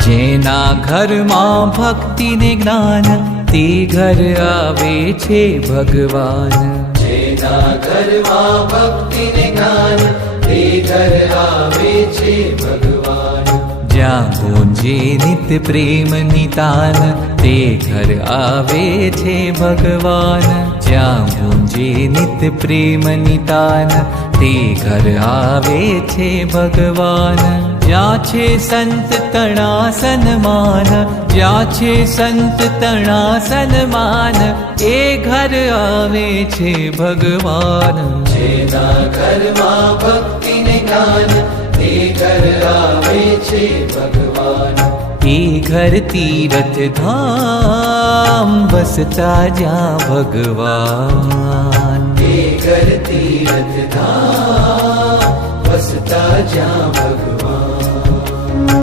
જેના ઘરમાં ભક્તિ ને જ્ઞાન તે ઘર આવે છે ભગવાન. જેના ઘરમાં ભક્તિ ને જ્ઞાન તે ઘર આવે છે ભગવાન. જ્યાં ગુંજે નિત પ્રેમની તાન તે ઘર આવે છે ભગવાન. જ્યાં ગુંજે નિત પ્રેમની તાન તે ઘર આવે છે ભગવાન. જ્યાં છે સંત તણા સન્માન, જ્યાં છે સંત તણા સન્માન એ ઘર આવે છે ભગવાન. જેના ઘરમાં ભક્તિ ને જ્ઞાન તે ઘર આવે છે ભગવાન. એ ઘર તીરથ ધામ વસતા જ્યાં ભગવાન. એ ઘર તીરથ ધામ વસતા જ્યાં ભગવાન.